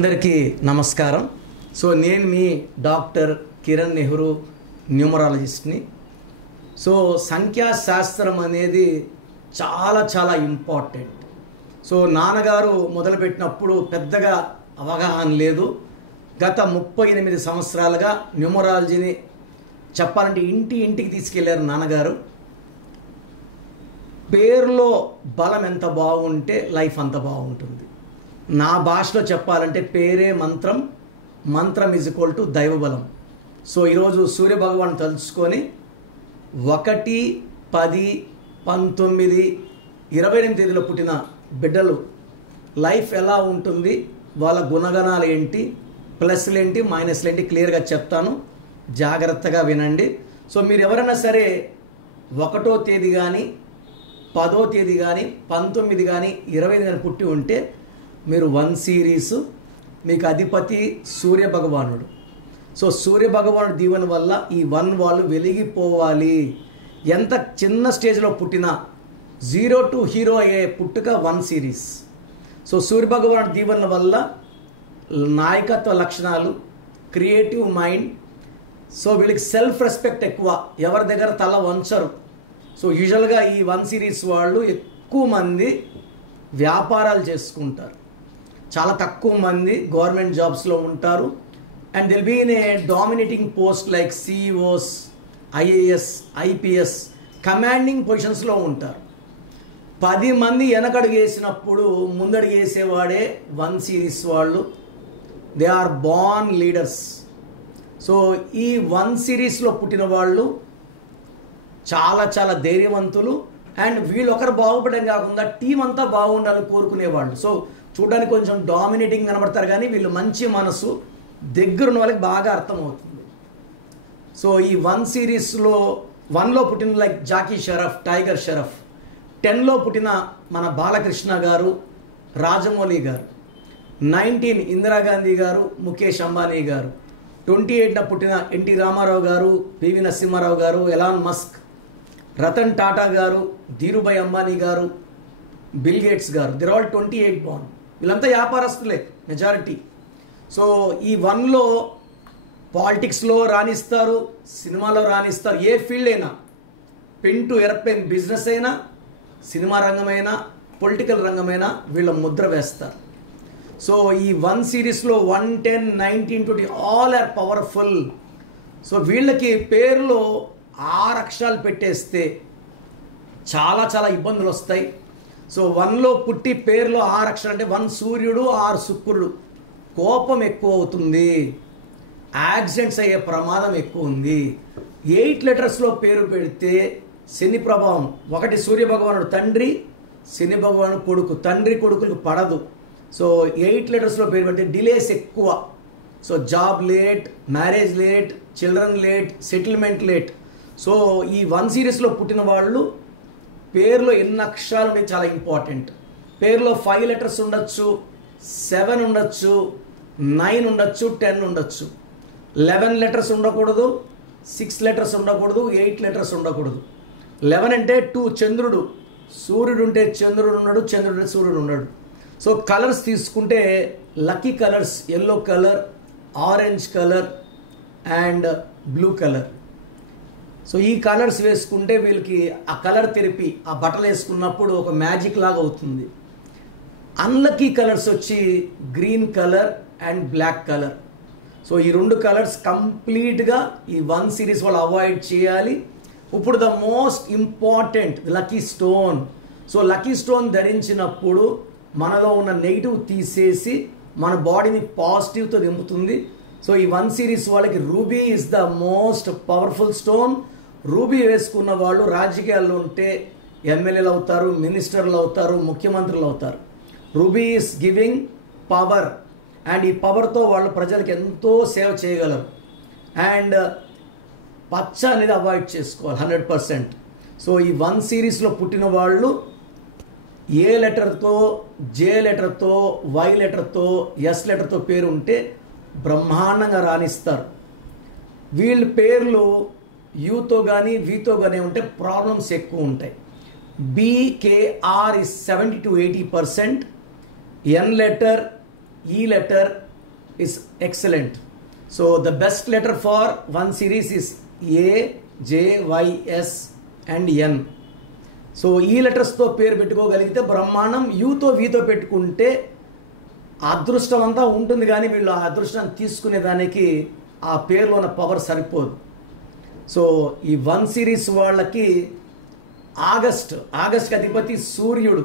అందరికీ నమస్కారం. సో నేను మీ డాక్టర్ కిరణ్ నెహ్రూ, న్యూమరాలజిస్ట్ని. సో సంఖ్యాశాస్త్రం అనేది చాలా చాలా ఇంపార్టెంట్. సో నాన్నగారు మొదలుపెట్టినప్పుడు పెద్దగా అవగాహన లేదు. గత 38 సంవత్సరాలుగా న్యూమరాలజీని చెప్పాలంటే ఇంటికి తీసుకెళ్లారు నాన్నగారు. పేరులో బలం ఎంత బాగుంటే లైఫ్ అంత బాగుంటుంది. నా భాషలో చెప్పాలంటే పేరే మంత్రం, మంత్రం ఈజ్ ఈక్వల్ టు దైవబలం. సో ఈరోజు సూర్యభగవాన్ తలుచుకొని 1, 10, 19, 28 తేదీలో పుట్టిన బిడ్డలు లైఫ్ ఎలా ఉంటుంది, వాళ్ళ గుణగణాలు ఏంటి, ప్లస్లు ఏంటి, మైనస్లు ఏంటి క్లియర్గా చెప్తాను. జాగ్రత్తగా వినండి. సో మీరు ఎవరైనా సరే 1వ తేదీ కానీ, 10వ తేదీ కానీ, 19 కానీ, 25 కానీ పుట్టి ఉంటే మీరు 1 సిరీస్. మీకు అధిపతి సూర్యభగవానుడు. సో సూర్యభగవానుడు దీవెన వల్ల ఈ 1 వాళ్ళు వెలిగిపోవాలి. ఎంత చిన్న స్టేజ్లో పుట్టినా 0 to హీరో అయ్యే పుట్టుక 1 సిరీస్. సో సూర్యభగవానుడు దీవెన వల్ల నాయకత్వ లక్షణాలు, క్రియేటివ్ మైండ్. సో వీళ్ళకి సెల్ఫ్ రెస్పెక్ట్ ఎక్కువ, ఎవరి దగ్గర తల వంచరు. సో యూజువల్గా ఈ 1 సిరీస్ వాళ్ళు ఎక్కువ మంది వ్యాపారాలు చేసుకుంటారు, చాలా తక్కువ మంది గవర్నమెంట్ జాబ్స్లో ఉంటారు. And they'll be in a dominating post like CEOs, IAS, IPS, commanding పొజిషన్స్లో ఉంటారు. 10 మంది వెనకడుగు వేసినప్పుడు ముందడుగు వేసేవాడే 1 సిరీస్ వాళ్ళు. They are born leaders. So ఈ 1 సిరీస్లో పుట్టిన వాళ్ళు చాలా చాలా ధైర్యవంతులు. అండ్ వీళ్ళు ఒకరు బాగుపడడం కాకుండా టీం అంతా బాగుండాలని కోరుకునేవాళ్ళు. సో చూడడానికి కొంచెం డామినేటింగ్ కనబడతారు, కానీ వీళ్ళు మంచి మనసు, దగ్గరున్న వాళ్ళకి బాగా అర్థమవుతుంది. సో ఈ 1 సిరీస్లో 1లో పుట్టిన లైక్ జాకీ షరఫ్, టైగర్ షరఫ్, 10లో పుట్టిన మన బాలకృష్ణ గారు, రాజమౌళి గారు, 19 ఇందిరాగాంధీ గారు, ముఖేష్ అంబానీ గారు, 28న పుట్టిన ఎన్టీ రామారావు గారు, పివి నరసింహారావు గారు, ఎలాన్ మస్క్, రతన్ టాటా గారు, ధీరుభాయ్ అంబానీ గారు, బిల్ గేట్స్ గారు. దిర్ ఆల్ 28 బాన్. వీళ్ళంతా వ్యాపారస్తులే మెజారిటీ. సో ఈ 1లో పాలిటిక్స్లో రాణిస్తారు, సినిమాలో రాణిస్తారు, ఏ ఫీల్డ్ అయినా, పెన్ టు ఎయిర్ప్లేన్ బిజినెస్ అయినా, సినిమా రంగమైనా, పొలిటికల్ రంగమైనా వీళ్ళ ముద్ర వేస్తారు. సో ఈ 1 సిరీస్లో 1, 10, 19, 20 ఆల్ ఆర్ పవర్ఫుల్. సో వీళ్ళకి పేరులో 6 అక్షరాలు పెట్టేస్తే చాలా చాలా ఇబ్బందులు వస్తాయి. సో 1లో పుట్టి పేరులో 6 అక్షరాలు అంటే 1 సూర్యుడు, 6 శుక్రుడు. కోపం ఎక్కువ అవుతుంది, యాక్సిడెంట్స్ అయ్యే ప్రమాదం ఎక్కువ ఉంది. 8 లెటర్స్లో పేరు పెడితే శని ప్రభావం. 1 సూర్యభగవానుడు తండ్రి, శని భగవానుడు కొడుకు. తండ్రి కొడుకులకు పడదు. సో 8 లెటర్స్లో పేరు పెడితే డిలేస్ ఎక్కువ. So job late, marriage late, children late, settlement late. So ఈ 1 సిరీస్లో పుట్టిన వాళ్ళు పేరులో ఎన్ని అక్షరాలు ఉంటే చాలా ఇంపార్టెంట్. పేరులో 5 లెటర్స్ ఉండొచ్చు, 7 ఉండొచ్చు, 9 ఉండొచ్చు, 10 ఉండొచ్చు. 11 లెటర్స్ ఉండకూడదు, 6 లెటర్స్ ఉండకూడదు, 8 లెటర్స్ ఉండకూడదు. 11 అంటే 2 చంద్రుడు. సూర్యుడు ఉంటే చంద్రుడు ఉన్నాడు, చంద్రుడు ఉంటే సూర్యుడు ఉన్నాడు. సో కలర్స్ తీసుకుంటే lucky colours yellow colour, orange colour and blue colour. So ఈ కలర్స్ వేసుకుంటే వీళ్ళకి ఆ కలర్ తెరిపి ఆ బట్టలు వేసుకున్నప్పుడు ఒక మ్యాజిక్ లాగా అవుతుంది. అన్లక్కీ కలర్స్ వచ్చి green colour and black colour. So ఈ 2 కలర్స్ కంప్లీట్గా ఈ 1 సిరీస్ వాళ్ళు అవాయిడ్ చేయాలి. ఇప్పుడు the most important lucky stone. So lucky stone ధరించినప్పుడు మనలో ఉన్న నెగిటివ్ తీసేసి మన బాడీని పాజిటివ్తో దింపుతుంది. సో ఈ 1 సిరీస్ వాళ్ళకి ruby is the most powerful stone. Ruby వేసుకున్న వాళ్ళు రాజకీయాల్లో ఉంటే ఎమ్మెల్యేలు అవుతారు, మినిస్టర్లు అవుతారు, ముఖ్యమంత్రులు అవుతారు. Ruby is giving power. And ఈ పవర్తో వాళ్ళు ప్రజలకు ఎంతో సేవ చేయగలరు. అండ్ పచ్చ అనేది అవాయిడ్ చేసుకోవాలి 100%. సో ఈ 1 సిరీస్లో పుట్టిన వాళ్ళు ఏ లెటర్తో, జే లెటర్తో, వై లెటర్తో, ఎస్ లెటర్తో పేరు ఉంటే బ్రహ్మాండంగా రాణిస్తారు. వీళ్ళ పేర్లు యూతో కానీ వీతో కానీ ఉంటే ప్రాబ్లమ్స్ ఎక్కువ ఉంటాయి. BKR is 70 to 80%. N letter, E letter, is excellent. So the best letter for 1 series is A, J, Y, S and N. So ఈ లెటర్స్తో పేరు పెట్టుకోగలిగితే బ్రహ్మాండం. యూతో వీతో పెట్టుకుంటే అదృష్టం అంతా ఉంటుంది, కానీ వీళ్ళు ఆ అదృష్టాన్ని తీసుకునేదానికి ఆ పేరులో ఉన్న పవర్ సరిపోదు. సో ఈ 1 సిరీస్ వాళ్ళకి ఆగస్ట్కి అధిపతి సూర్యుడు.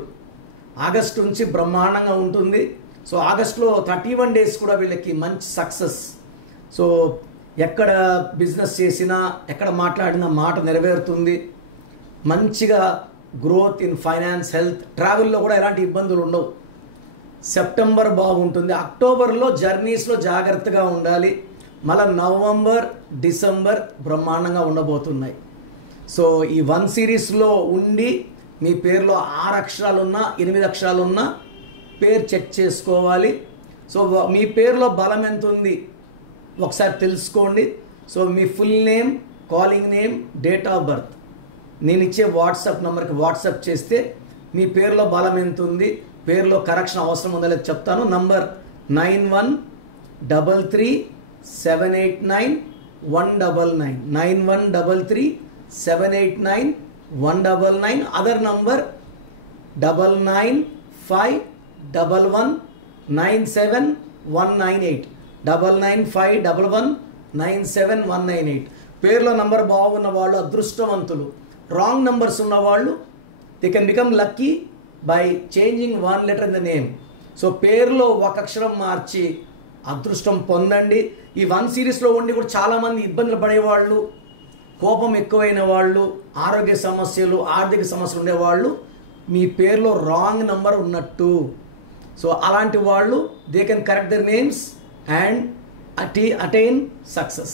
ఆగస్ట్ నుంచి బ్రహ్మాండంగా ఉంటుంది. సో ఆగస్టులో 31 డేస్ కూడా వీళ్ళకి మంచి సక్సెస్. సో ఎక్కడ బిజినెస్ చేసినా, ఎక్కడ మాట్లాడినా మాట నెరవేరుతుంది. మంచిగా గ్రోత్ ఇన్ ఫైనాన్స్, హెల్త్, ట్రావెల్లో కూడా ఎలాంటి ఇబ్బందులు ఉండవు. సెప్టెంబర్ బాగుంటుంది. అక్టోబర్లో జర్నీస్లో జాగ్రత్తగా ఉండాలి. మళ్ళీ నవంబర్, డిసెంబర్ బ్రహ్మాండంగా ఉండబోతున్నాయి. సో ఈ 1 సిరీస్లో ఉండి మీ పేరులో 6 అక్షరాలున్నా 8 అక్షరాలున్నా పేరు చెక్ చేసుకోవాలి. సో మీ పేరులో బలం ఎంత ఉంది ఒకసారి తెలుసుకోండి. So me full name, calling name, date of birth నేను ఇచ్చే వాట్సాప్ నెంబర్కి వాట్సాప్ చేస్తే మీ పేరులో బలం ఎంత ఉంది, పేరులో కరెక్షన్ అవసరం ఉందో లేదో చెప్తాను. నంబర్ 9133789199 9133789199. Other number 995111979198 995111979198. పేరులో నంబర్ బాగున్న వాళ్ళు అదృష్టవంతులు. రాంగ్ నంబర్స్ ఉన్న వాళ్ళు they can become lucky by changing 1 letter in the name. So పేరులో 1 అక్షరం మార్చి అదృష్టం పొందండి. ఈ 1 సిరీస్లో ఉండి కూడా చాలామంది ఇబ్బందులు పడేవాళ్ళు, కోపం ఎక్కువైన వాళ్ళు, ఆరోగ్య సమస్యలు, ఆర్థిక సమస్యలు ఉండేవాళ్ళు మీ పేరులో రాంగ్ నంబర్ ఉన్నట్టు. సో అలాంటి వాళ్ళు they can correct there names and attain success.